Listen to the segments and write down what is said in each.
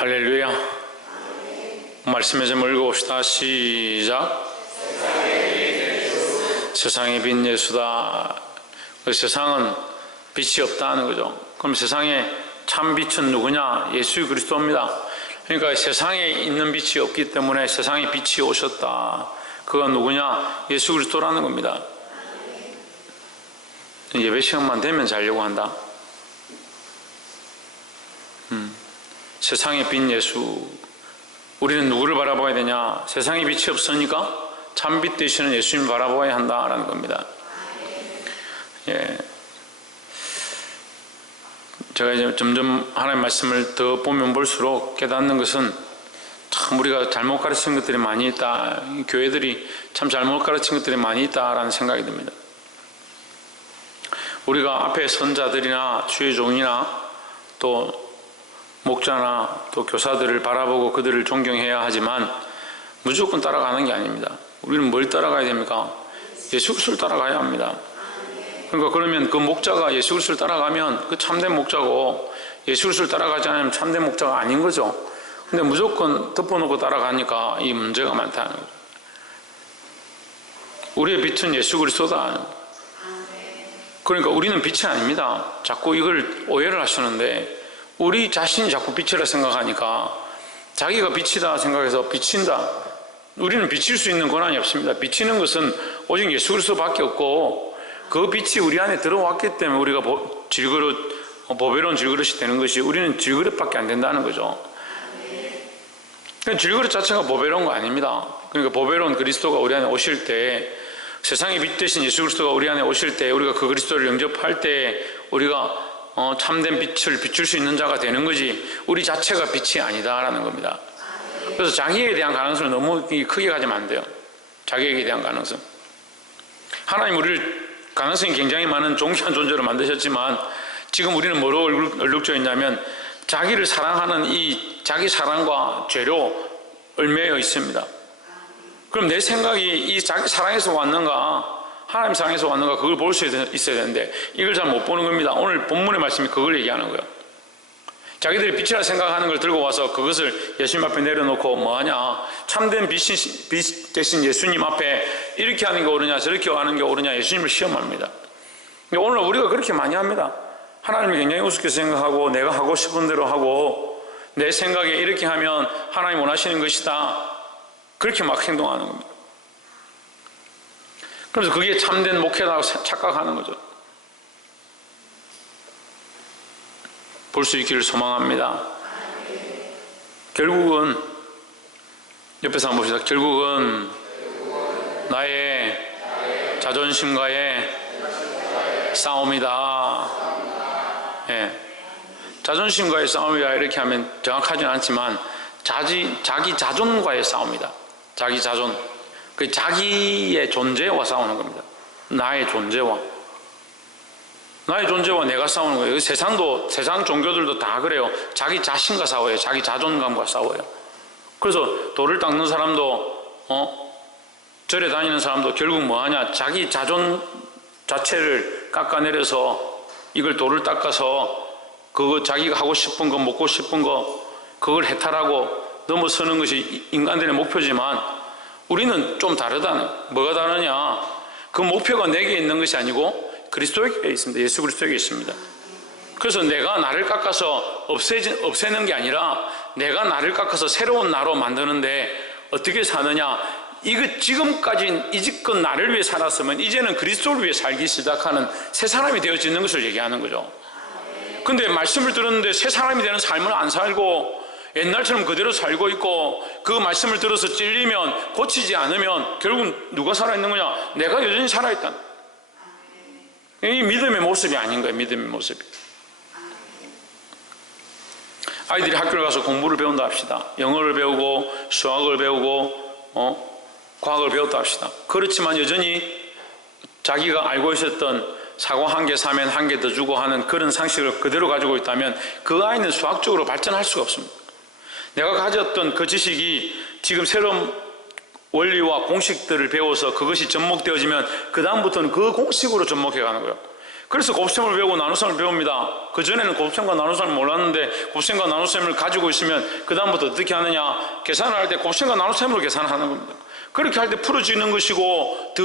할렐루야. 말씀의 제목을 읽어봅시다. 시작. 세상의 빛 예수다. 세상은 빛이 없다는 거죠. 그럼 세상에 참 빛은 누구냐? 예수 그리스도입니다. 그러니까 세상에 있는 빛이 없기 때문에 세상에 빛이 오셨다. 그가 누구냐? 예수 그리스도라는 겁니다. 예배 시간만 되면 자려고 한다. 세상의 빛 예수. 우리는 누구를 바라봐야 되냐? 세상에 빛이 없으니까 참빛 되시는 예수님을 바라봐야 한다라는 겁니다. 예. 제가 이제 점점 하나님의 말씀을 더 보면 볼수록 깨닫는 것은 참 우리가 잘못 가르친 것들이 많이 있다. 교회들이 참 잘못 가르친 것들이 많이 있다라는 생각이 듭니다. 우리가 앞에 선자들이나 주의 종이나 또 목자나 또 교사들을 바라보고 그들을 존경해야 하지만 무조건 따라가는 게 아닙니다. 우리는 뭘 따라가야 됩니까? 예수 그리스도를 따라가야 합니다. 그러니까 그러면 그 목자가 예수 그리스도를 따라가면 그 참된 목자고, 예수 그리스도를 따라가지 않으면 참된 목자가 아닌 거죠. 근데 무조건 덮어놓고 따라가니까 이 문제가 많다는 거죠. 우리의 빛은 예수 그리스도다. 그러니까 우리는 빛이 아닙니다. 자꾸 이걸 오해를 하시는데, 우리 자신이 자꾸 빛이라 생각하니까 자기가 빛이다 생각해서 비친다. 우리는 비칠 수 있는 권한이 없습니다. 비치는 것은 오직 예수 그리스도밖에 없고, 그 빛이 우리 안에 들어왔기 때문에 우리가 보배로운 질그릇이 되는 것이, 우리는 질그릇밖에 안 된다는 거죠. 질그릇 자체가 보배로운 거 아닙니다. 그러니까 보배로운 그리스도가 우리 안에 오실 때, 세상의 빛 되신 예수 그리스도가 우리 안에 오실 때, 우리가 그 그리스도를 영접할 때 우리가 참된 빛을 비출 수 있는 자가 되는 거지, 우리 자체가 빛이 아니다라는 겁니다. 그래서 자기에 대한 가능성을 너무 크게 가지면 안 돼요. 자기에게 대한 가능성. 하나님 우리를 가능성이 굉장히 많은 존귀한 존재로 만드셨지만, 지금 우리는 뭐로 얼룩져 있냐면 자기를 사랑하는 이 자기 사랑과 죄로 얽매여 있습니다. 그럼 내 생각이 이 자기 사랑에서 왔는가, 하나님 사랑에서 왔는가, 그걸 볼 수 있어야 되는데 이걸 잘 못 보는 겁니다. 오늘 본문의 말씀이 그걸 얘기하는 거예요. 자기들이 빛이라 생각하는 걸 들고 와서 그것을 예수님 앞에 내려놓고 뭐하냐, 참된 빛 대신 예수님 앞에 이렇게 하는 게 옳으냐 저렇게 하는 게 옳으냐 예수님을 시험합니다. 오늘 우리가 그렇게 많이 합니다. 하나님이 굉장히 우습게 생각하고 내가 하고 싶은 대로 하고 내 생각에 이렇게 하면 하나님 원하시는 것이다, 그렇게 막 행동하는 겁니다. 그래서 그게 참된 목회라고 착각하는 거죠. 볼 수 있기를 소망합니다. 결국은 옆에서 한번 봅시다. 결국은 나의 자존심과의 싸움이다. 예. 자존심과의 싸움이다 이렇게 하면 정확하지는 않지만 자기 자존과의 싸움이다. 자기 자존, 그 자기의 존재와 싸우는 겁니다. 나의 존재와 내가 싸우는 거예요. 세상 종교들도 다 그래요. 자기 자신과 싸워요. 자기 자존감과 싸워요. 그래서 돌을 닦는 사람도 절에 다니는 사람도 결국 뭐하냐, 자기 자존 자체를 깎아내려서 이걸 돌을 닦아서 그거 자기가 하고 싶은 거, 먹고 싶은 거, 그걸 해탈하고 넘어서는 것이 인간들의 목표지만 우리는 좀 다르다는. 뭐가 다르냐, 그 목표가 내게 있는 것이 아니고 그리스도에게 있습니다. 예수 그리스도에게 있습니다. 그래서 내가 나를 깎아서 없애는 게 아니라 내가 나를 깎아서 새로운 나로 만드는데 어떻게 사느냐, 이거 지금까지 이제껏 나를 위해 살았으면 이제는 그리스도를 위해 살기 시작하는 새 사람이 되어지는 것을 얘기하는 거죠. 근데 말씀을 들었는데 새 사람이 되는 삶을 안 살고 옛날처럼 그대로 살고 있고, 그 말씀을 들어서 찔리면 고치지 않으면 결국 누가 살아있는 거냐, 내가 여전히 살아있다. 이 믿음의 모습이 아닌 거예요. 믿음의 모습이. 아이들이 학교를 가서 공부를 배운다 합시다. 영어를 배우고 수학을 배우고 과학을 배웠다 합시다. 그렇지만 여전히 자기가 알고 있었던 사고 한 개 사면 한 개 더 주고 하는 그런 상식을 그대로 가지고 있다면 그 아이는 수학적으로 발전할 수가 없습니다. 내가 가졌던 그 지식이 지금 새로운 원리와 공식들을 배워서 그것이 접목되어지면 그 다음부터는 그 공식으로 접목해 가는 거예요. 그래서 곱셈을 배우고 나눗셈을 배웁니다. 그전에는 곱셈과 나눗셈을 몰랐는데 곱셈과 나눗셈을 가지고 있으면 그 다음부터 어떻게 하느냐, 계산을 할 때 곱셈과 나눗셈으로 계산을 하는 겁니다. 그렇게 할 때 풀어지는 것이고 더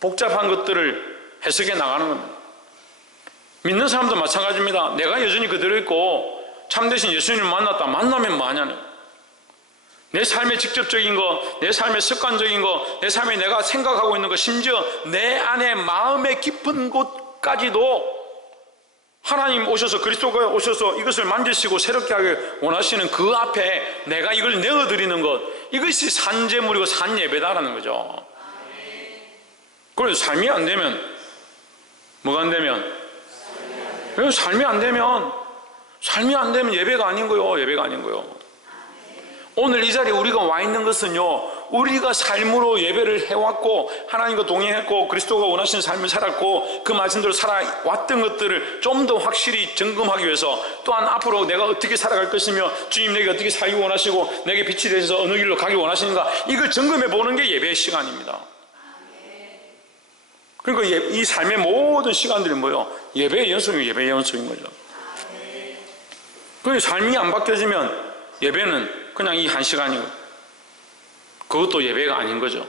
복잡한 것들을 해석해 나가는 겁니다. 믿는 사람도 마찬가지입니다. 내가 여전히 그대로 있고 참되신 예수님을 만났다. 만나면 뭐하냐는, 내 삶의 직접적인 거, 내 삶의 습관적인 거, 내 삶에 내가 생각하고 있는 거, 심지어 내 안에 마음의 깊은 곳까지도 하나님 오셔서, 그리스도가 오셔서 이것을 만지시고 새롭게 하길 원하시는 그 앞에 내가 이걸 내어드리는 것, 이것이 산제물이고 산예배다라는 거죠. 그래서 삶이 안 되면, 뭐가 안 되면? 삶이 안 되면 예배가 아닌 거예요. 예배가 아닌 거예요. 오늘 이 자리에 우리가 와 있는 것은요, 우리가 삶으로 예배를 해왔고 하나님과 동행했고 그리스도가 원하시는 삶을 살았고 그 말씀대로 살아왔던 것들을 좀 더 확실히 점검하기 위해서, 또한 앞으로 내가 어떻게 살아갈 것이며 주님 내게 어떻게 살기 원하시고 내게 빛이 되셔서 어느 길로 가기 원하시는가, 이걸 점검해 보는 게 예배의 시간입니다. 그러니까 이 삶의 모든 시간들이 뭐예요? 예배의 연속이에요. 예배의 연속인 거죠. 그 삶이 안 바뀌어지면 예배는 그냥 이 한 시간이고 그것도 예배가 아닌 거죠.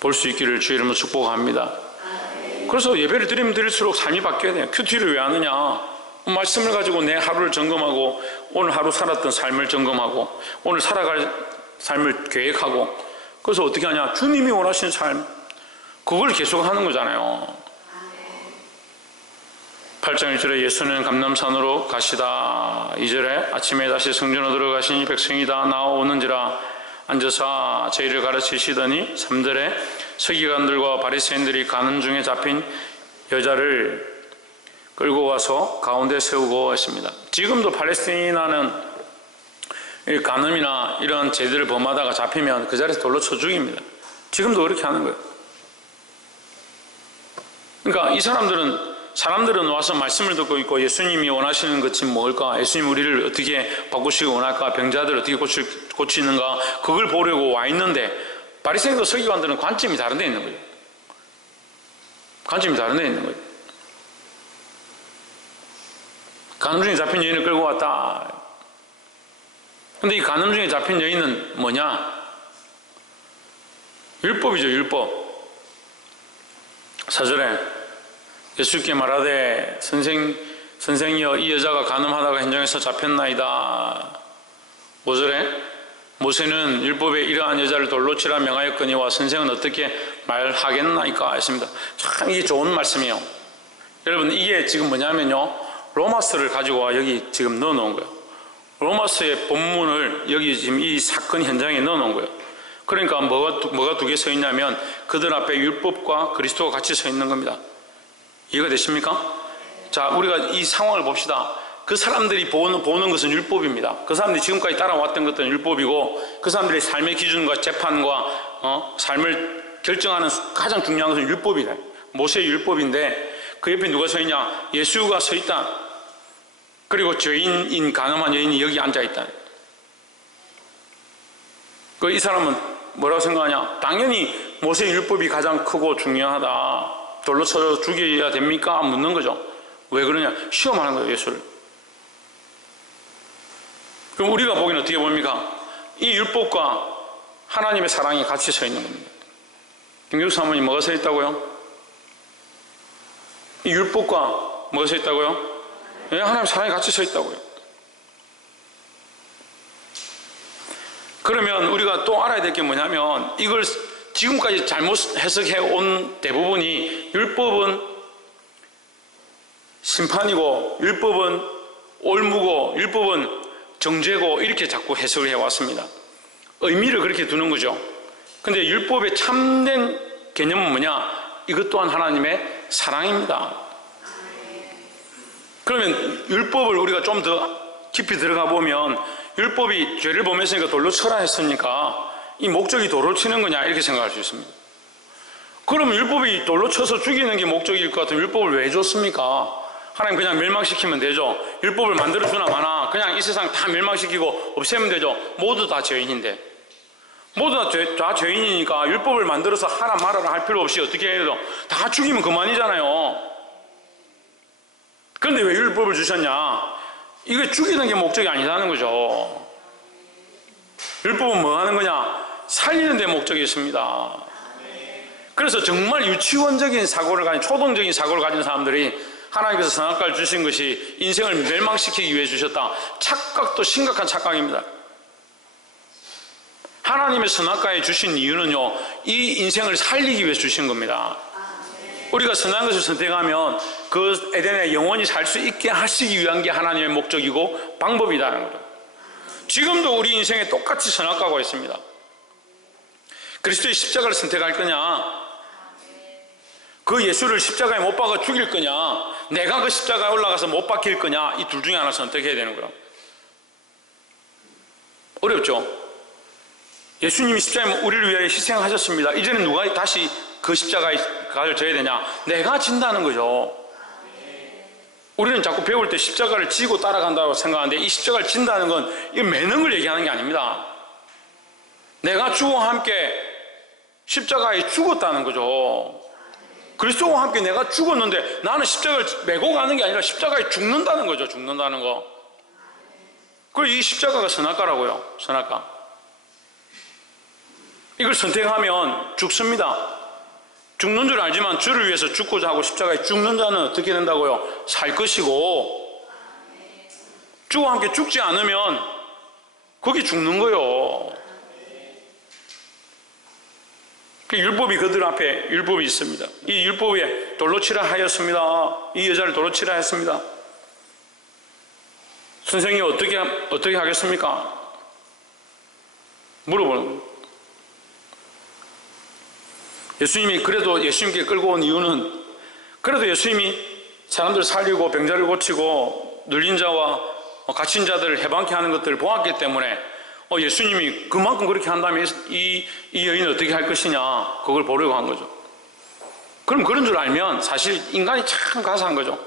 볼 수 있기를 주의 이름으로 축복합니다. 그래서 예배를 드리면 드릴수록 삶이 바뀌어야 돼요. 큐티를 왜 하느냐? 말씀을 가지고 내 하루를 점검하고 오늘 하루 살았던 삶을 점검하고 오늘 살아갈 삶을 계획하고, 그래서 어떻게 하냐? 주님이 원하시는 삶, 그걸 계속 하는 거잖아요. 8장 1절에 예수는 감람산으로 가시다. 2절에 아침에 다시 성전으로 들어가시니 백성이 다 나오는지라 앉아서 제의를 가르치시더니, 3절에 서기관들과 바리새인들이 가늠 중에 잡힌 여자를 끌고 와서 가운데 세우고 했습니다. 지금도 팔레스티나는 간음이나 이런 죄들을 범하다가 잡히면 그 자리에서 돌로 쳐 죽입니다. 지금도 그렇게 하는 거예요. 그러니까 이 사람들은 와서 말씀을 듣고 있고 예수님이 원하시는 것이 뭘까, 예수님 우리를 어떻게 바꾸시기 원할까, 병자들을 어떻게 고치는가, 그걸 보려고 와 있는데, 바리새인과 서기관들은 관점이 다른 데 있는 거예요. 관점이 다른 데 있는 거예요. 간음 중에 잡힌 여인을 끌고 왔다. 근데 이 간음 중에 잡힌 여인은 뭐냐? 율법이죠. 율법. 4절에 예수께 말하되 선생이여 이 여자가 간음하다가 현장에서 잡혔나이다. 5절에 모세는 율법에 이러한 여자를 돌로 치라 명하였거니와 선생은 어떻게 말하겠나이까 했습니다. 참 이게 좋은 말씀이에요. 여러분, 이게 지금 뭐냐면요, 로마서를 가지고 여기 지금 넣어놓은 거예요. 로마서의 본문을 여기 지금 이 사건 현장에 넣어놓은 거예요. 그러니까 뭐가 두 개 서 있냐면 그들 앞에 율법과 그리스도가 같이 서 있는 겁니다. 이해가 되십니까? 자, 우리가 이 상황을 봅시다. 그 사람들이 보는 것은 율법입니다. 그 사람들이 지금까지 따라왔던 것들은 율법이고, 그 사람들의 삶의 기준과 재판과 삶을 결정하는 가장 중요한 것은 율법이다. 모세의 율법인데 그 옆에 누가 서 있냐? 예수가 서 있다. 그리고 죄인인 간음한 여인이 여기 앉아있다. 이 사람은 뭐라고 생각하냐? 당연히 모세의 율법이 가장 크고 중요하다. 돌로 쳐 죽여야 됩니까? 묻는 거죠. 왜 그러냐? 시험하는 거예요, 예수를. 그럼 우리가 보기엔 어떻게 봅니까? 이 율법과 하나님의 사랑이 같이 서 있는 겁니다. 김교수 사모님 뭐가 서 있다고요? 이 율법과 뭐가 서 있다고요? 예, 하나님의 사랑이 같이 서 있다고요. 그러면 우리가 또 알아야 될 게 뭐냐면, 이걸 지금까지 잘못 해석해 온 대부분이 율법은 심판이고 율법은 올무고 율법은 정죄고 이렇게 자꾸 해석을 해왔습니다. 의미를 그렇게 두는 거죠. 근데 율법의 참된 개념은 뭐냐? 이것 또한 하나님의 사랑입니다. 그러면 율법을 우리가 좀 더 깊이 들어가 보면, 율법이 죄를 범했으니까 돌로 쳐라 했으니까 이 목적이 돌로 치는 거냐, 이렇게 생각할 수 있습니다. 그러면 율법이 돌로 쳐서 죽이는 게 목적일 것 같으면 율법을 왜 줬습니까? 하나님 그냥 멸망시키면 되죠. 율법을 만들어주나 마나 그냥 이 세상 다 멸망시키고 없애면 되죠. 모두 다 죄인인데 모두 다 죄인이니까 율법을 만들어서 하라 말아라 할 필요 없이 어떻게 해도 다 죽이면 그만이잖아요. 그런데 왜 율법을 주셨냐? 이거 죽이는 게 목적이 아니라는 거죠. 율법은 뭐 하는 거냐? 살리는 데 목적이 있습니다. 그래서 정말 유치원적인 사고를 가진, 초동적인 사고를 가진 사람들이 하나님께서 선악과를 주신 것이 인생을 멸망시키기 위해 주셨다. 착각도 심각한 착각입니다. 하나님의 선악과에 주신 이유는요, 이 인생을 살리기 위해 주신 겁니다. 우리가 선한 것을 선택하면 그 에덴에 영원히 살 수 있게 하시기 위한 게 하나님의 목적이고 방법이라는 거죠. 지금도 우리 인생에 똑같이 선악과가 있습니다. 그리스도의 십자가를 선택할 거냐, 그 예수를 십자가에 못 박아 죽일 거냐, 내가 그 십자가에 올라가서 못 박힐 거냐, 이 둘 중에 하나 선택해야 되는 거라. 어렵죠? 예수님이 십자가에 우리를 위하여 희생하셨습니다. 이제는 누가 다시 그 십자가에 가를 져야 되냐? 내가 진다는 거죠. 우리는 자꾸 배울 때 십자가를 지고 따라간다고 생각하는데, 이 십자가를 진다는 건 이 매능을 얘기하는 게 아닙니다. 내가 주와 함께 십자가에 죽었다는 거죠. 그리스도와 함께 내가 죽었는데 나는 십자가를 메고 가는 게 아니라 십자가에 죽는다는 거죠. 죽는다는 거. 그리고 이 십자가가 선악과라고요. 선악과. 이걸 선택하면 죽습니다. 죽는 줄 알지만 주를 위해서 죽고자 하고 십자가에 죽는 자는 어떻게 된다고요? 살 것이고, 주와 함께 죽지 않으면 거기 죽는 거요. 율법이 그들 앞에 율법이 있습니다. 이 율법에 돌로 치라 하였습니다. 이 여자를 돌로 치라 했습니다. 선생님 어떻게 하겠습니까? 물어보는 거예요. 예수님이 그래도 예수님께 끌고 온 이유는, 그래도 예수님이 사람들 살리고 병자를 고치고 눌린 자와 갇힌 자들을 해방케 하는 것들을 보았기 때문에 예수님이 그만큼 그렇게 한다면 이 여인은 어떻게 할 것이냐, 그걸 보려고 한 거죠. 그럼 그런 줄 알면 사실 인간이 참 가사한 거죠.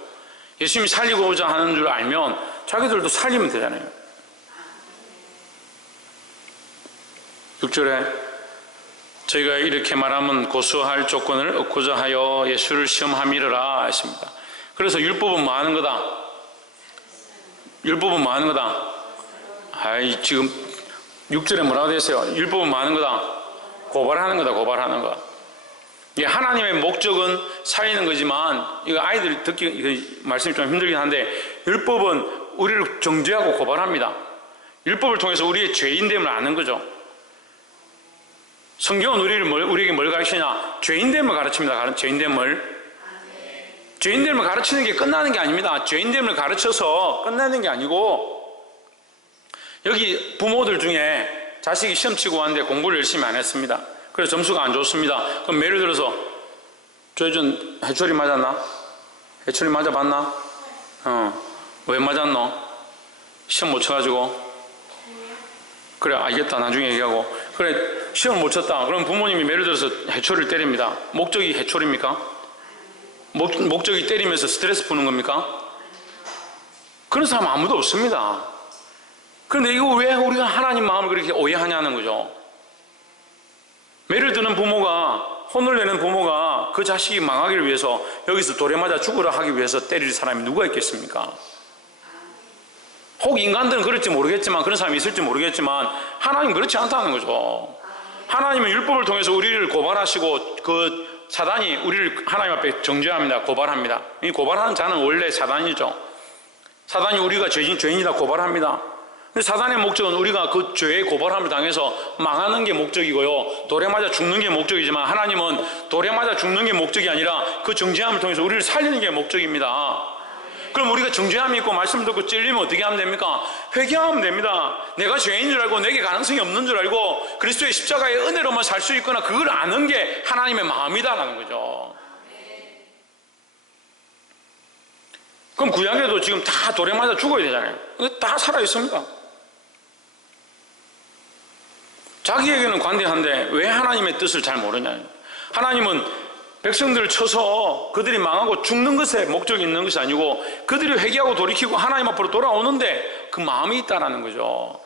예수님이 살리고자 하는 줄 알면 자기들도 살리면 되잖아요. 6절에 저희가 이렇게 말하면 고소할 조건을 얻고자 하여 예수를 시험함이라 했습니다. 그래서 율법은 뭐 하는 거다? 율법은 뭐 하는 거다? 지금 6절에 뭐라고 되어 있어요? 율법은 뭐 하는 거다? 고발하는 거다. 고발하는 거. 이게 하나님의 목적은 살리는 거지만, 이거 아이들이 듣기, 이거 말씀이 좀 힘들긴 한데, 율법은 우리를 정죄하고 고발합니다. 율법을 통해서 우리의 죄인됨을 아는 거죠. 성경은 우리에게 뭘 가르치냐? 죄인됨을 가르칩니다. 죄인됨을. 죄인됨을 가르치는 게 끝나는 게 아닙니다. 죄인됨을 가르쳐서 끝나는 게 아니고, 여기 부모들 중에 자식이 시험 치고 왔는데 공부를 열심히 안 했습니다. 그래서 점수가 안 좋습니다. 그럼 예를 들어서, 좀 해초리 맞았나? 해초리 맞아봤나? 왜 맞았노? 시험 못 쳐가지고. 그래, 알겠다. 나중에 얘기하고. 그래, 시험을 못 쳤다. 그럼 부모님이 예를 들어서 해초리를 때립니다. 목적이 해초리입니까? 목적이 때리면서 스트레스 푸는 겁니까? 그런 사람 아무도 없습니다. 그런데 이거 왜 우리가 하나님 마음을 그렇게 오해하냐는 거죠. 매를 드는 부모가, 혼을 내는 부모가 그 자식이 망하기를 위해서 여기서 돌에 맞아 죽으라 하기 위해서 때릴 사람이 누가 있겠습니까? 혹 인간들은 그럴지 모르겠지만, 그런 사람이 있을지 모르겠지만, 하나님은 그렇지 않다는 거죠. 하나님은 율법을 통해서 우리를 고발하시고, 그 사단이 우리를 하나님 앞에 정죄합니다. 고발합니다. 이 고발하는 자는 원래 사단이죠. 사단이 우리가 죄인이다 고발합니다. 근데 사단의 목적은 우리가 그 죄의 고발함을 당해서 망하는 게 목적이고요, 돌에 맞아 죽는 게 목적이지만, 하나님은 돌에 맞아 죽는 게 목적이 아니라 그 정죄함을 통해서 우리를 살리는 게 목적입니다. 그럼 우리가 정죄함이 있고 말씀 듣고 찔리면 어떻게 하면 됩니까? 회개하면 됩니다. 내가 죄인 줄 알고 내게 가능성이 없는 줄 알고 그리스도의 십자가의 은혜로만 살 수 있거나 그걸 아는 게 하나님의 마음이다라는 거죠. 그럼 구약에도 지금 다 돌에 맞아 죽어야 되잖아요. 다 살아있습니다. 자기에게는 관대한데 왜 하나님의 뜻을 잘 모르냐. 하나님은 백성들을 쳐서 그들이 망하고 죽는 것에 목적이 있는 것이 아니고, 그들이 회개하고 돌이키고 하나님 앞으로 돌아오는데 그 마음이 있다라는 거죠.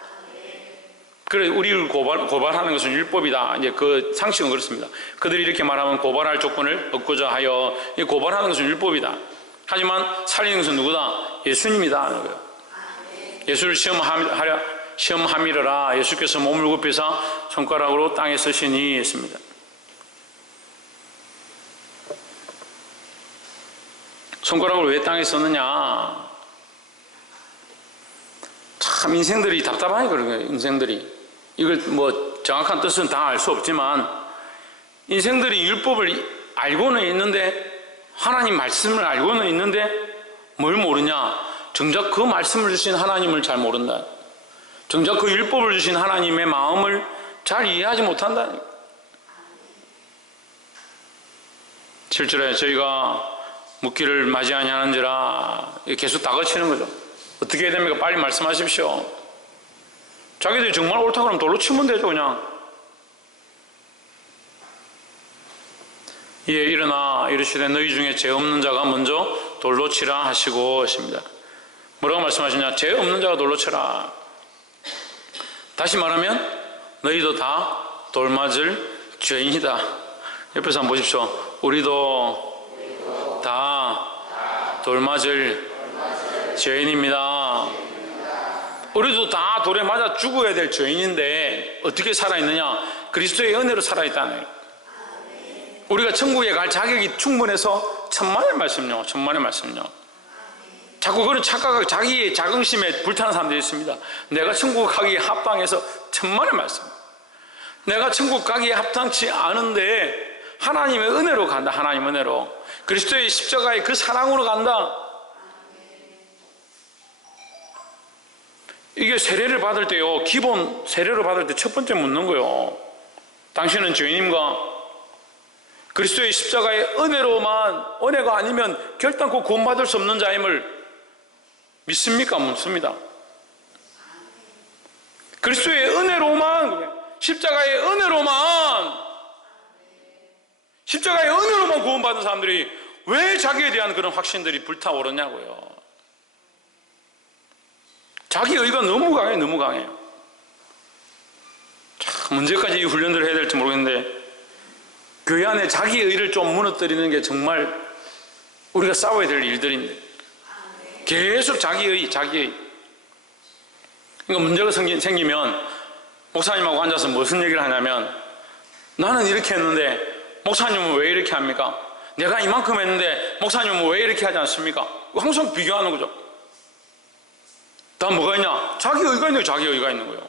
그래, 우리를 고발하는 것은 율법이다. 이제 그 상식은 그렇습니다. 그들이 이렇게 말하면 고발할 조건을 얻고자 하여 고발하는 것은 율법이다. 하지만 살리는 것은 누구다? 예수님이다. 예수를 시험함이라. 예수께서 몸을 굽히사 손가락으로 땅에 쓰시니 했습니다. 손가락을 왜 땅에 썼느냐? 참 인생들이 답답하니 그런 거예요. 인생들이 이걸 뭐 정확한 뜻은 다 알 수 없지만 인생들이 율법을 알고는 있는데 하나님 말씀을 알고는 있는데 뭘 모르냐? 정작 그 말씀을 주신 하나님을 잘 모른다. 정작 그 율법을 주신 하나님의 마음을 잘 이해하지 못한다. 실제로 저희가 묻기를 맞이 아니하는지라 계속 다그치는 거죠. 어떻게 해야 됩니까? 빨리 말씀하십시오. 자기들이 정말 옳다 그러면 돌로 치면 되죠, 그냥. 예, 일어나 이르시되 너희 중에 죄 없는 자가 먼저 돌로 치라 하시고 있습니다. 뭐라고 말씀하시냐? 죄 없는 자가 돌로 치라. 다시 말하면 너희도 다 돌맞을 죄인이다. 옆에서 한번 보십시오. 우리도 다 돌맞을 죄인입니다. 우리도 다 돌에 맞아 죽어야 될 죄인인데 어떻게 살아있느냐? 그리스도의 은혜로 살아있다는 거예요. 우리가 천국에 갈 자격이 충분해서 천만의 말씀요. 천만의 말씀요. 자꾸 그런 착각하고 자기의 자긍심에 불타는 사람들이 있습니다. 내가 천국 가기에 합당해서 천만의 말씀. 내가 천국 가기에 합당치 않은데 하나님의 은혜로 간다. 하나님 은혜로. 그리스도의 십자가의 그 사랑으로 간다. 이게 세례를 받을 때요, 기본 세례를 받을 때 첫 번째 묻는 거예요. 당신은 죄인인가? 그리스도의 십자가의 은혜로만, 은혜가 아니면 결단코 구원받을 수 없는 자임을 믿습니까? 묻습니다. 그리스도의 은혜로만, 십자가의 은혜로만 구원받은 사람들이 왜 자기에 대한 그런 확신들이 불타오르냐고요. 자기 의가 너무 강해요. 너무 강해요. 참 언제까지 이 훈련들을 해야 될지 모르겠는데 교회 안에 자기 의를 좀 무너뜨리는 게 정말 우리가 싸워야 될 일들인데 계속 자기 의. 그러니까 문제가 생기면 목사님하고 앉아서 무슨 얘기를 하냐면 나는 이렇게 했는데 목사님은 왜 이렇게 합니까? 내가 이만큼 했는데 목사님은 왜 이렇게 하지 않습니까? 항상 비교하는 거죠. 다 뭐가 있냐? 자기 의가 있는 거예요. 자기 의가 있는 거예요.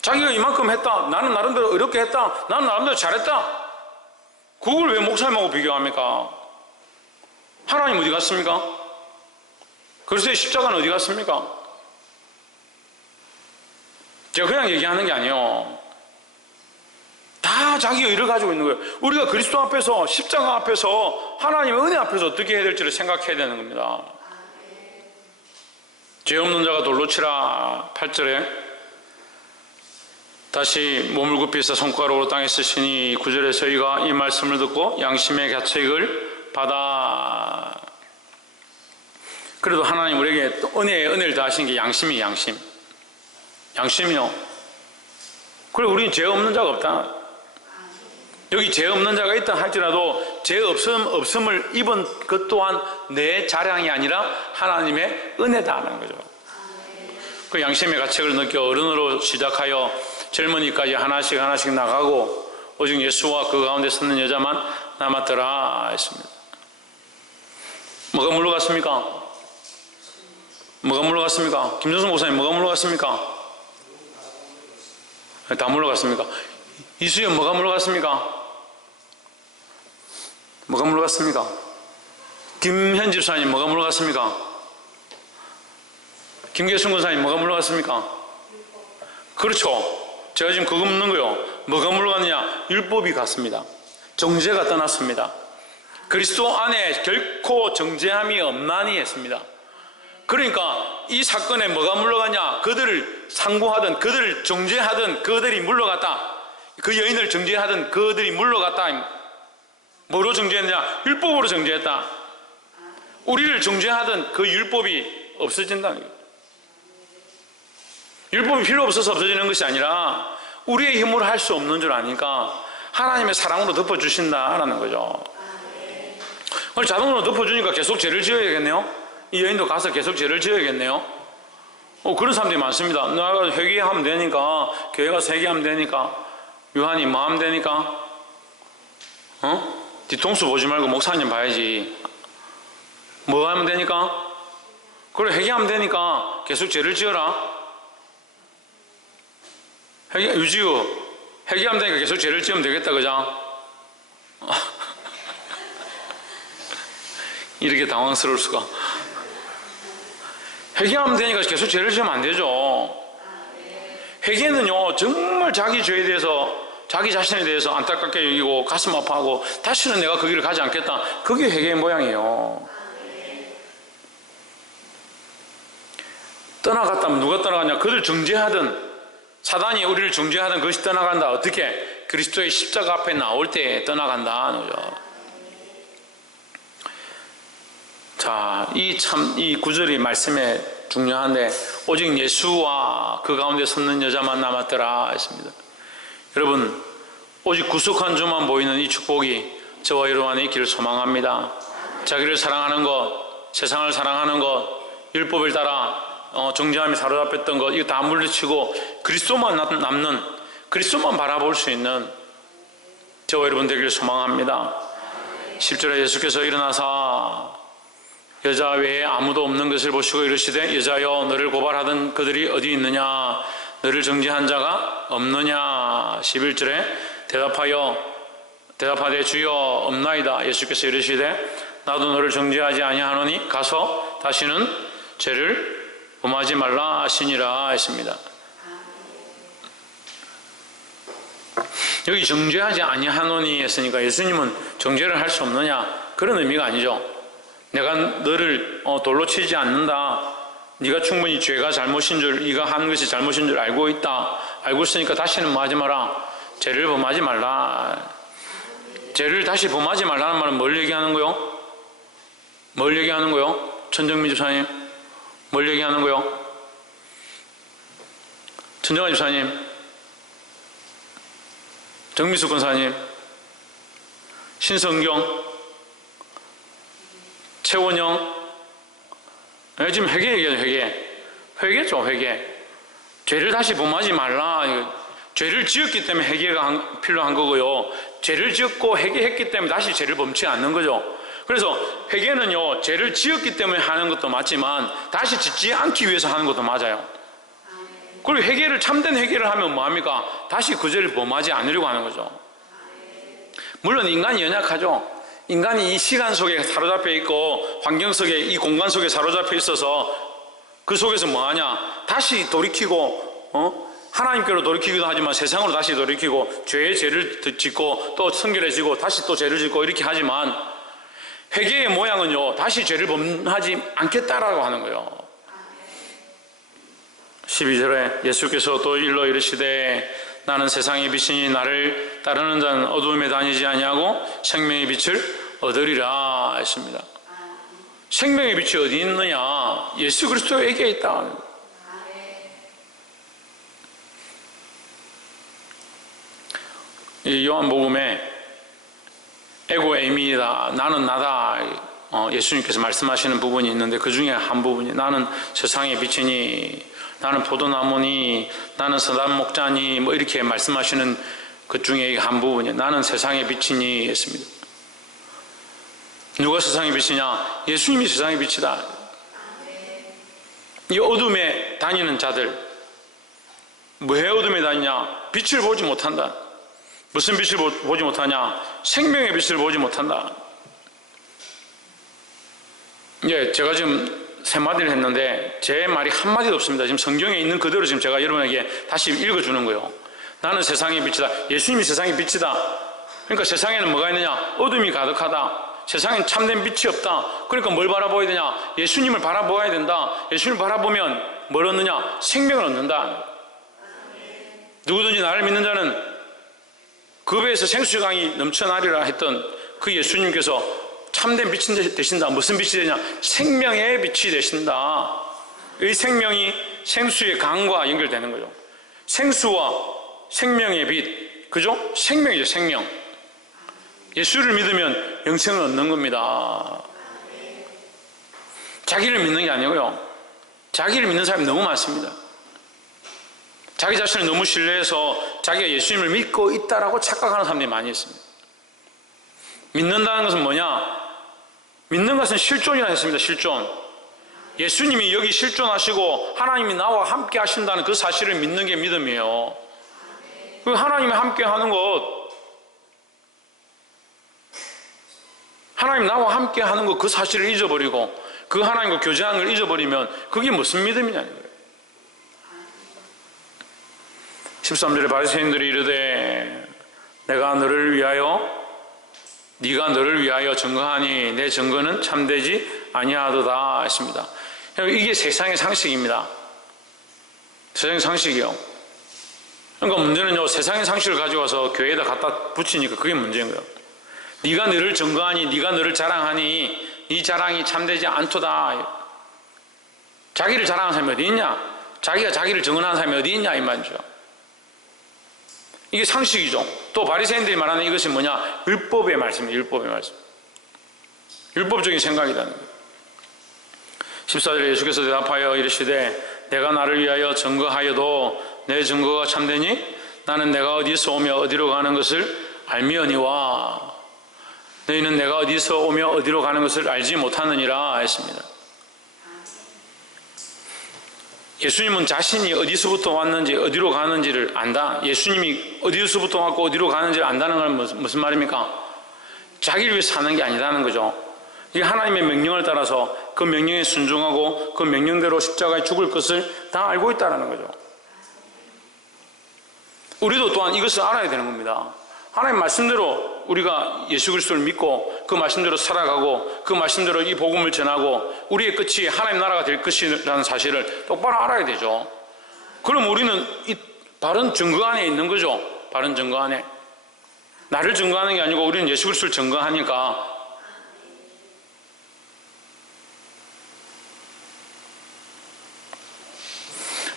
자기가 이만큼 했다. 나는 나름대로 이렇게 했다. 나는 나름대로 잘했다. 그걸 왜 목사님하고 비교합니까? 하나님 어디 갔습니까? 그리스도의 십자가는 어디 갔습니까? 제가 그냥 얘기하는 게 아니에요. 다 자기 의를 가지고 있는 거예요. 우리가 그리스도 앞에서, 십자가 앞에서, 하나님의 은혜 앞에서 어떻게 해야 될지를 생각해야 되는 겁니다. 죄 없는 자가 돌로 치라. 8절에 다시 몸을 굽히사 손가락으로 땅에 쓰시니 9절에 저희가 이 말씀을 듣고 양심의 가책을 받아. 그래도 하나님 우리에게 또 은혜를 더하신 게 양심이에요. 양심이요. 그래 우리는 죄 없는 자가 없다. 여기 죄 없는 자가 있다 할지라도 죄 없음을 입은 것 또한 내 자랑이 아니라 하나님의 은혜다라는 거죠. 그 양심의 가책을 느껴 어른으로 시작하여 젊은이까지 하나씩 나가고 오직 예수와 그 가운데 서는 여자만 남았더라 했습니다. 뭐가 물러갔습니까? 뭐가 물러갔습니까? 김정숙 목사님 뭐가 물러갔습니까? 다 물러갔습니까? 이수연 뭐가 물러갔습니까? 뭐가 물러갔습니까? 김현 집사님 뭐가 물러갔습니까? 김계순 권사님 뭐가 물러갔습니까? 그렇죠. 제가 지금 그거 묻는 거예요. 뭐가 물러갔느냐? 율법이 갔습니다. 정죄가 떠났습니다. 그리스도 안에 결코 정죄함이 없나니 했습니다. 그러니까 이 사건에 뭐가 물러가냐? 그들을 상고하든 그들을 정죄하든 그들이 물러갔다. 그 여인을 정죄하든 그들이 물러갔다. 뭐로 정죄했냐? 율법으로 정죄했다. 우리를 정죄하든 그 율법이 없어진다는 거예요. 율법이 필요 없어서 없어지는 것이 아니라 우리의 힘으로 할 수 없는 줄 아니까 하나님의 사랑으로 덮어주신다라는 거죠. 그걸 자동으로 덮어주니까 계속 죄를 지어야겠네요. 이 여인도 가서 계속 죄를 지어야겠네요. 그런 사람들이 많습니다. 내가 회개하면 되니까, 교회 가서 회개하면 되니까, 유한이 뭐 하면 되니까, 뒤통수 보지 말고 목사님 봐야지. 뭐 하면 되니까? 그래, 회개하면 되니까 계속 죄를 지어라. 유지우, 회개하면 되니까 계속 죄를 지으면 되겠다, 그죠? 이렇게 당황스러울 수가. 회개하면 되니까 계속 죄를 지으면 안 되죠. 회개는요, 정말 자기 죄에 대해서, 자기 자신에 대해서 안타깝게 여기고 가슴 아파하고 다시는 내가 그 길을 가지 않겠다. 그게 회개의 모양이에요. 떠나갔다면 누가 떠나갔냐? 그들 정죄하든 사단이 우리를 정죄하든 그것이 떠나간다. 어떻게? 그리스도의 십자가 앞에 나올 때 떠나간다. 자, 이 구절이 말씀에 중요한데, 오직 예수와 그 가운데 섰는 여자만 남았더라 했습니다. 여러분, 오직 구속한 주만 보이는 이 축복이 저와 여러분 안에 있기를 소망합니다. 자기를 사랑하는 것, 세상을 사랑하는 것, 율법을 따라 정죄함에 사로잡혔던 것, 이거 다 물리치고 그리스도만 남는, 그리스도만 바라볼 수 있는 저와 여러분 되기를 소망합니다. 10절에 예수께서 일어나사 여자 외에 아무도 없는 것을 보시고 이르시되, 여자여, 너를 고발하던 그들이 어디 있느냐? 너를 정죄한 자가 없느냐? 11절에 대답하되 주여 없나이다. 예수께서 이르시되, 나도 너를 정죄하지 아니하노니 가서 다시는 죄를 범하지 말라 하시니라 했습니다. 여기 정죄하지 아니하노니 했으니까 예수님은 정죄를 할 수 없느냐, 그런 의미가 아니죠. 내가 너를 돌로 치지 않는다. 네가 충분히 죄가 잘못인 줄, 네가 한 것이 잘못인 줄 알고 있다. 알고 있으니까 다시는 뭐 하지 마라. 죄를 범하지 말라. 죄를 다시 범하지 말라는 말은 뭘 얘기하는 거요? 뭘 얘기하는 거요? 천정민 집사님, 뭘 얘기하는 거요? 천정환 집사님, 정미숙 권사님, 신성경, 최원영, 지금 회개 얘기하죠. 회개죠. 회개. 죄를 다시 범하지 말라. 죄를 지었기 때문에 회개가 필요한 거고요. 죄를 지었고 회개했기 때문에 다시 죄를 범치 않는 거죠. 그래서 회개는요, 죄를 지었기 때문에 하는 것도 맞지만 다시 짓지 않기 위해서 하는 것도 맞아요. 그리고 회개를, 참된 회개를 하면 뭐합니까? 다시 그 죄를 범하지 않으려고 하는 거죠. 물론 인간이 연약하죠. 인간이 이 시간 속에 사로잡혀 있고 환경 속에, 이 공간 속에 사로잡혀 있어서 그 속에서 뭐하냐? 다시 돌이키고 하나님께로 돌이키기도 하지만 세상으로 다시 돌이키고 죄의 죄를 짓고 또 성결해지고 다시 또 죄를 짓고 이렇게 하지만, 회개의 모양은요, 다시 죄를 범하지 않겠다라고 하는 거예요. 12절에 예수께서 또 일러 이르시되, 나는 세상의 빛이니 나를 따르는 자는 어두움에 다니지 아니하고 생명의 빛을 얻으리라 했습니다. 생명의 빛이 어디 있느냐? 예수 그리스도에게 있다. 이 요한복음에 에고 에이미이다, 나는 나다, 예수님께서 말씀하시는 부분이 있는데, 그 중에 한 부분이 나는 세상의 빛이니, 나는 포도나무니, 나는 서단 목자니, 뭐 이렇게 말씀하시는 그 중에 한 부분이 나는 세상의 빛이니 했습니다. 누가 세상의 빛이냐? 예수님이 세상의 빛이다. 이 어둠에 다니는 자들, 왜 어둠에 다니냐? 빛을 보지 못한다. 무슨 빛을 보지 못하냐? 생명의 빛을 보지 못한다. 제가 지금 세 마디를 했는데 제 말이 한 마디도 없습니다. 지금 성경에 있는 그대로 지금 제가 여러분에게 다시 읽어주는 거예요. 나는 세상의 빛이다. 예수님이 세상의 빛이다. 그러니까 세상에는 뭐가 있느냐? 어둠이 가득하다. 세상엔 참된 빛이 없다. 그러니까 뭘 바라보아야 되냐? 예수님을 바라보아야 된다. 예수님을 바라보면 뭘 얻느냐? 생명을 얻는다. 누구든지 나를 믿는 자는 그 배에서 생수의 강이 넘쳐나리라 했던 그 예수님께서 참된 빛이 되신다. 무슨 빛이 되냐? 생명의 빛이 되신다. 이 생명이 생수의 강과 연결되는 거죠. 생수와 생명의 빛, 그죠? 생명이죠, 생명. 예수를 믿으면 영생을 얻는 겁니다. 자기를 믿는 게 아니고요. 자기를 믿는 사람이 너무 많습니다. 자기 자신을 너무 신뢰해서 자기가 예수님을 믿고 있다라고 착각하는 사람들이 많이 있습니다. 믿는다는 것은 뭐냐? 믿는 것은 실존이라 했습니다. 실존. 예수님이 여기 실존하시고 하나님이 나와 함께 하신다는 그 사실을 믿는 게 믿음이에요. 그 하나님이 함께 하는 것, 하나님 나와 함께 하는 것, 그 사실을 잊어버리고 그 하나님과 교제하는 걸 잊어버리면 그게 무슨 믿음이냐는 거예요. 13절에 바리새인들이 이르되 내가 너를 위하여 네가 너를 위하여 증거하니 내 증거는 참되지 아니하도다 했습니다. 이게 세상의 상식입니다. 세상의 상식이요. 그러니까 문제는요, 세상의 상식을 가져와서 교회에다 갖다 붙이니까 그게 문제인 거예요. 네가 너를 증거하니 네가 너를 자랑하니 네 자랑이 참되지 않도다. 자기를 자랑하는 사람이 어디 있냐? 자기가 자기를 증언하는 사람이 어디 있냐 이 말이죠. 이게 상식이죠. 또 바리새인들이 말하는 이것이 뭐냐? 율법의 말씀입니다. 율법의 말씀. 율법적인 생각이라는 거예요. 14절에 예수께서 대답하여 이르시되 내가 나를 위하여 증거하여도 내 증거가 참되니 나는 내가 어디서 오며 어디로 가는 것을 알미언니와 너희는 내가 어디서 오며 어디로 가는 것을 알지 못하느니라 했습니다. 예수님은 자신이 어디서부터 왔는지 어디로 가는지를 안다. 예수님이 어디서부터 왔고 어디로 가는지를 안다는 건 무슨 말입니까? 자기를 위해 사는 게 아니라는 거죠. 이게 하나님의 명령을 따라서 그 명령에 순종하고 그 명령대로 십자가에 죽을 것을 다 알고 있다는 거죠. 우리도 또한 이것을 알아야 되는 겁니다. 하나님 말씀대로 우리가 예수 그리스도를 믿고 그 말씀대로 살아가고 그 말씀대로 이 복음을 전하고 우리의 끝이 하나님 나라가 될 것이라는 사실을 똑바로 알아야 되죠. 그럼 우리는 이 바른 증거 안에 있는 거죠. 바른 증거 안에. 나를 증거하는 게 아니고 우리는 예수 그리스도를 증거하니까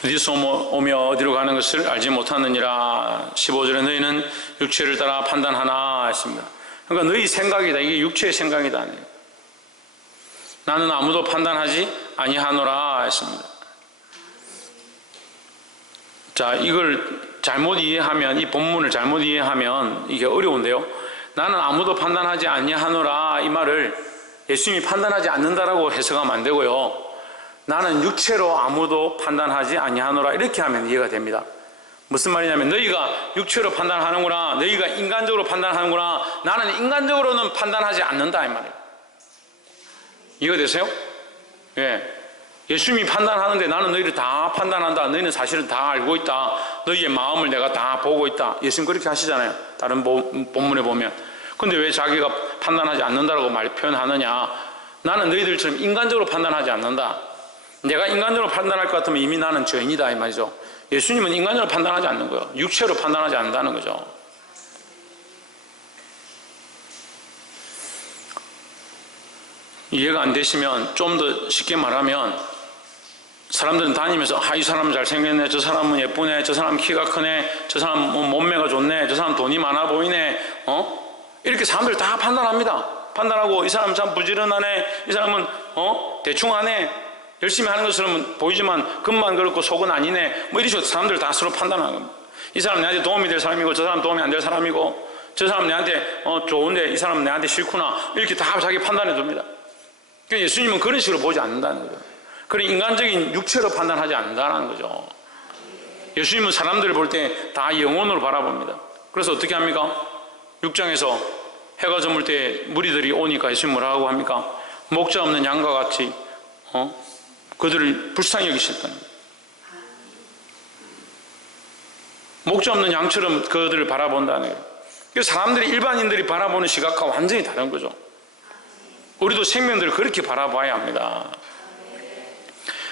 어디서 오며 어디로 가는 것을 알지 못하느니라. 15절에 너희는 육체를 따라 판단하나 했습니다. 그러니까 너희 생각이다. 이게 육체의 생각이다. 나는 아무도 판단하지 아니하노라 했습니다. 자, 이걸 잘못 이해하면, 이 본문을 잘못 이해하면 이게 어려운데요. 나는 아무도 판단하지 아니하노라 이 말을 예수님이 판단하지 않는다라고 해석하면 안 되고요. 나는 육체로 아무도 판단하지 아니하노라 이렇게 하면 이해가 됩니다. 무슨 말이냐면 너희가 육체로 판단하는구나, 너희가 인간적으로 판단하는구나, 나는 인간적으로는 판단하지 않는다 이 말이에요. 이해가 되세요? 예. 예수님이 판단하는데 나는 너희를 다 판단한다. 너희는 사실은 다 알고 있다. 너희의 마음을 내가 다 보고 있다. 예수님 그렇게 하시잖아요. 다른 본문에 보면. 근데 왜 자기가 판단하지 않는다라고 표현하느냐? 나는 너희들처럼 인간적으로 판단하지 않는다. 내가 인간적으로 판단할 것 같으면 이미 나는 죄인이다 이 말이죠. 예수님은 인간적으로 판단하지 않는 거예요. 육체로 판단하지 않는다는 거죠. 이해가 안 되시면 좀 더 쉽게 말하면 사람들은 다니면서 이 사람은 잘생겼네, 저 사람은 예쁘네, 저 사람 키가 크네, 저 사람 몸매가 좋네, 저 사람 돈이 많아 보이네, 이렇게 사람들 다 판단합니다. 판단하고 이 사람 참 부지런하네, 이 사람은 대충 하네, 열심히 하는 것처럼 보이지만 겉만 그렇고 속은 아니네, 뭐 이런 식으로 사람들 다 서로 판단하는 겁니다. 이 사람 내한테 도움이 될 사람이고 저 사람 도움이 안 될 사람이고 저 사람 내한테 좋은데 이 사람은 내한테 싫구나, 이렇게 다 자기 판단해 줍니다. 그러니까 예수님은 그런 식으로 보지 않는다는 거죠. 그런 인간적인 육체로 판단하지 않는다는 거죠. 예수님은 사람들을 볼 때 다 영혼으로 바라봅니다. 그래서 어떻게 합니까? 6장에서 해가 저물 때 무리들이 오니까 예수님 뭐라고 합니까? 목자 없는 양과 같이 그들을 불쌍히 여기셨다는 거예요. 목자 없는 양처럼 그들을 바라본다는 거예요. 그래서 사람들이, 일반인들이 바라보는 시각과 완전히 다른 거죠. 우리도 생명들을 그렇게 바라봐야 합니다.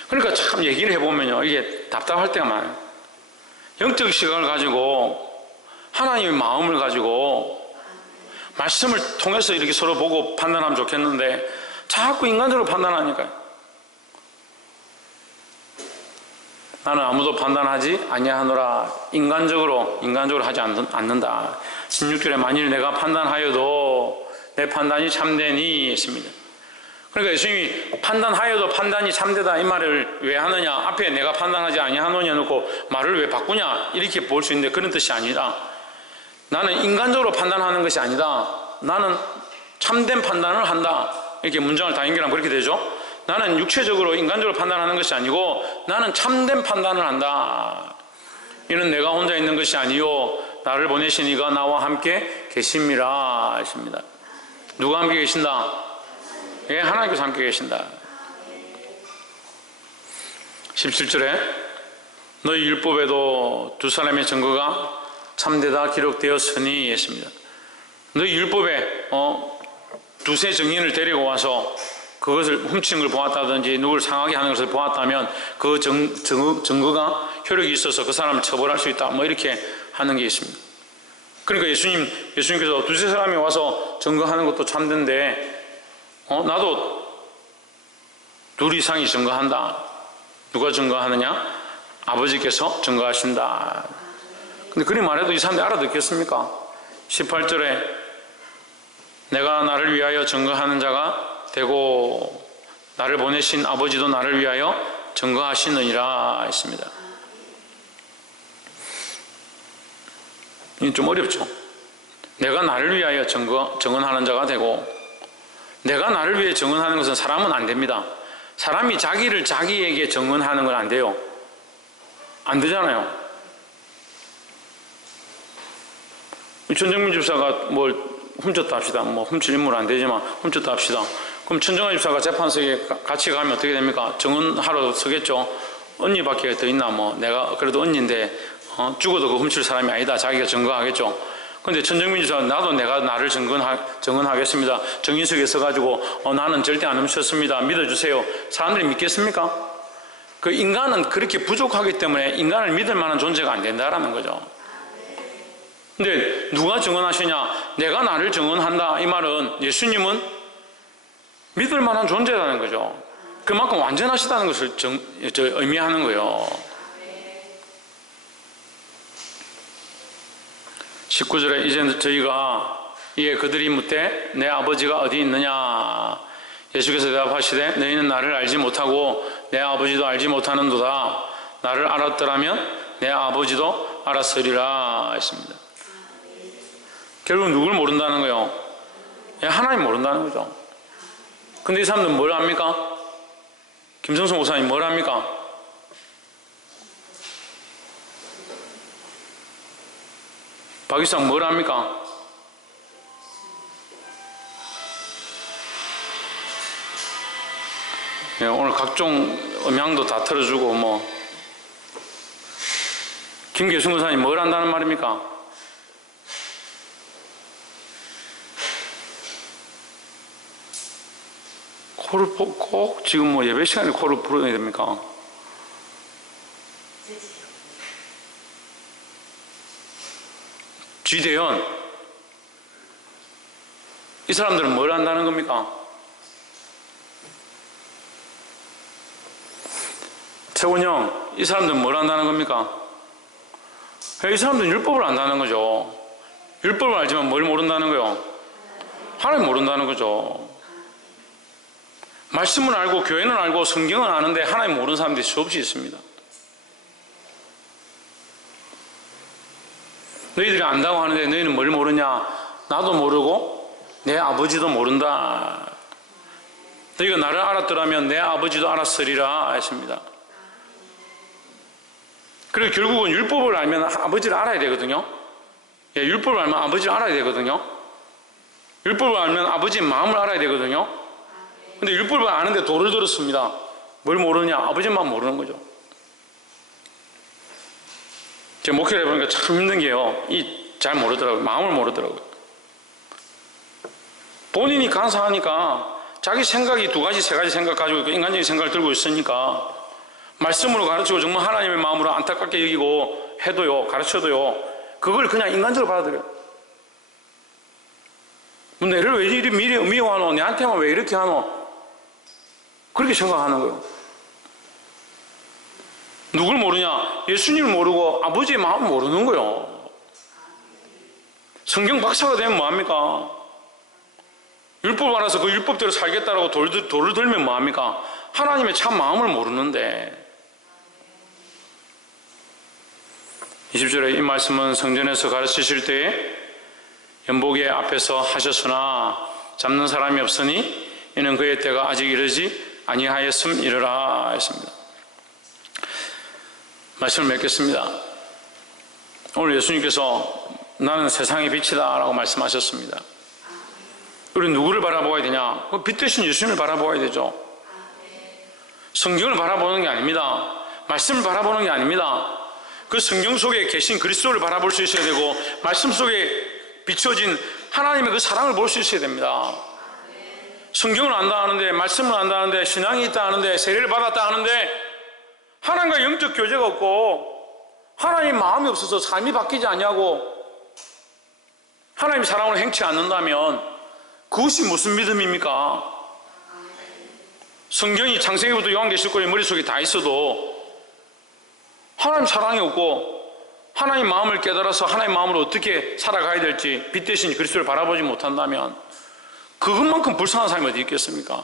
그러니까 참 얘기를 해보면요, 이게 답답할 때가 많아요. 영적 시각을 가지고 하나님의 마음을 가지고 말씀을 통해서 이렇게 서로 보고 판단하면 좋겠는데 자꾸 인간적으로 판단하니까요. 나는 아무도 판단하지 아니하노라. 인간적으로 하지 않는다. 16절에 만일 내가 판단하여도 내 판단이 참되니 했습니다. 그러니까 예수님이 판단하여도 판단이 참되다 이 말을 왜 하느냐, 앞에 내가 판단하지 아니하노냐 놓고 말을 왜 바꾸냐 이렇게 볼 수 있는데 그런 뜻이 아니라, 나는 인간적으로 판단하는 것이 아니다, 나는 참된 판단을 한다, 이렇게 문장을 다 연결하면 그렇게 되죠. 나는 육체적으로 인간적으로 판단하는 것이 아니고 나는 참된 판단을 한다. 이는 내가 혼자 있는 것이 아니요 나를 보내신 이가 나와 함께 계심이라 하십니다. 누가 함께 계신다? 예, 하나님께서 함께 계신다. 17절에 너희 율법에도 두 사람의 증거가 참되다 기록되었으니 했습니다. 너희 율법에 두세 증인을 데리고 와서 그것을 훔친 걸 보았다든지 누구를 상하게 하는 것을 보았다면 그 증거가 효력이 있어서 그 사람을 처벌할 수 있다, 뭐 이렇게 하는 게 있습니다. 그러니까 예수님께서 두세 사람이 와서 증거하는 것도 참된데 나도 둘 이상이 증거한다. 누가 증거하느냐? 아버지께서 증거하신다. 근데 그리 말해도 이 사람들이 알아듣겠습니까? 18절에 내가 나를 위하여 증거하는 자가 되고 나를 보내신 아버지도 나를 위하여 증거하시느니라 했습니다. 이게 좀 어렵죠. 내가 나를 위하여 증언하는 자가 되고, 내가 나를 위해 증언하는 것은 사람은 안 됩니다. 사람이 자기를 자기에게 증언하는 건 안 돼요. 안 되잖아요. 천정민 집사가 뭘 훔쳤다 합시다. 뭐 훔칠 인물 안 되지만 훔쳤다 합시다. 그럼 천정환 집사가 재판석에 같이 가면 어떻게 됩니까? 증언하러 서겠죠. 언니밖에 더 있나? 뭐 내가 그래도 언니인데 죽어도 그 훔칠 사람이 아니다. 자기가 증거하겠죠. 근데 천정민 집사가 나도 내가 나를 증언하겠습니다. 정인석에 서가지고 나는 절대 안 훔쳤습니다. 믿어주세요. 사람들이 믿겠습니까? 그 인간은 그렇게 부족하기 때문에 인간을 믿을 만한 존재가 안 된다라는 거죠. 근데 누가 증언하시냐? 내가 나를 증언한다. 이 말은 예수님은 믿을 만한 존재라는 거죠. 그만큼 완전하시다는 것을 의미하는 거예요. 19절에 이제 저희가 이에 그들이 묻되 내 아버지가 어디 있느냐? 예수께서 대답하시되 너희는 나를 알지 못하고 내 아버지도 알지 못하는도다. 나를 알았더라면 내 아버지도 알았으리라 했습니다. 결국 누굴 모른다는 거예요? 하나님 모른다는 거죠. 근데 이 사람들은 뭘 합니까? 김성수 목사님 뭘 합니까? 박일상 뭘 합니까? 오늘 각종 음향도 다 틀어주고 뭐 김계순 목사님 뭘 한다는 말입니까? 코를 꼭 지금 뭐 예배 시간에 코를 풀어야 됩니까? 쥐대현 이 사람들은 뭘 한다는 겁니까? 최원영 이 사람들은 뭘 한다는 겁니까? 이 사람들은 율법을 안다는 거죠. 율법을 알지만 뭘 모른다는 거예요? 하나님 모른다는 거죠. 말씀을 알고 교회는 알고 성경은 아는데 하나님 모르는 사람들이 수없이 있습니다. 너희들이 안다고 하는데 너희는 뭘 모르냐? 나도 모르고 내 아버지도 모른다. 너희가 나를 알았더라면 내 아버지도 알았으리라 했습니다. 그리고 결국은 율법을 알면 아버지를 알아야 되거든요. 율법을 알면 아버지를 알아야 되거든요. 율법을 알면 아버지의 마음을 알아야 되거든요. 근데 율법을 아는데 도를 들었습니다. 뭘 모르냐? 아버지만 모르는 거죠. 제가 목회를 해보니까 참 힘든 게요. 잘 모르더라고요. 마음을 모르더라고요. 본인이 간사하니까 자기 생각이 두 가지, 세 가지 생각 가지고 있고 인간적인 생각을 들고 있으니까 말씀으로 가르치고 정말 하나님의 마음으로 안타깝게 여기고 해도요, 가르쳐도요, 그걸 그냥 인간적으로 받아들여요. 뭐 내를 왜 이리 미워하노? 내한테만 왜 이렇게 하노? 그렇게 생각하는 거예요. 누굴 모르냐? 예수님을 모르고 아버지의 마음을 모르는 거예요. 성경 박사가 되면 뭐합니까? 율법 알아서 그 율법대로 살겠다라고 돌을 들면 뭐합니까? 하나님의 참 마음을 모르는데. 20절에 이 말씀은 성전에서 가르치실 때에 연복의 앞에서 하셨으나 잡는 사람이 없으니 이는 그의 때가 아직 이르지 아니하였음이라 했습니다. 말씀을 맺겠습니다. 오늘 예수님께서 나는 세상의 빛이다 라고 말씀하셨습니다. 우리는 누구를 바라보아야 되냐? 빛 대신 예수님을 바라보아야 되죠. 성경을 바라보는 게 아닙니다. 말씀을 바라보는 게 아닙니다. 그 성경 속에 계신 그리스도를 바라볼 수 있어야 되고, 말씀 속에 비춰진 하나님의 그 사랑을 볼 수 있어야 됩니다. 성경을 안다 하는데, 말씀을 안다 하는데, 신앙이 있다 하는데, 세례를 받았다 하는데 하나님과 영적 교제가 없고 하나님 마음이 없어서 삶이 바뀌지 않냐고, 하나님 사랑을 행치 않는다면 그것이 무슨 믿음입니까? 성경이 창세기부터 요한계시록까지 머릿속에 다 있어도 하나님 사랑이 없고 하나님 마음을 깨달아서 하나님 마음으로 어떻게 살아가야 될지 빛 대신 그리스도를 바라보지 못한다면 그것만큼 불쌍한 삶이 어디 있겠습니까?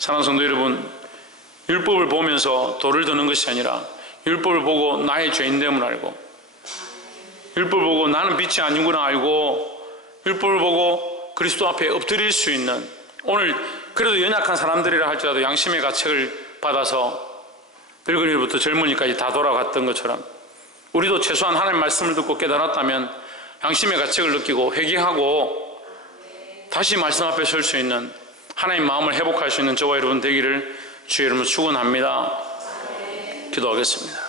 사랑하는 성도 여러분, 율법을 보면서 돌을 드는 것이 아니라 율법을 보고 나의 죄인됨을 알고, 율법을 보고 나는 빛이 아니구나 알고, 율법을 보고 그리스도 앞에 엎드릴 수 있는, 오늘 그래도 연약한 사람들이라 할지라도 양심의 가책을 받아서 늙은이부터 젊은이까지 다 돌아갔던 것처럼 우리도 최소한 하나님 말씀을 듣고 깨달았다면 양심의 가책을 느끼고 회개하고 다시 말씀 앞에 설 수 있는, 하나님 마음을 회복할 수 있는 저와 여러분 되기를 주의 이름으로 축원합니다. 기도하겠습니다.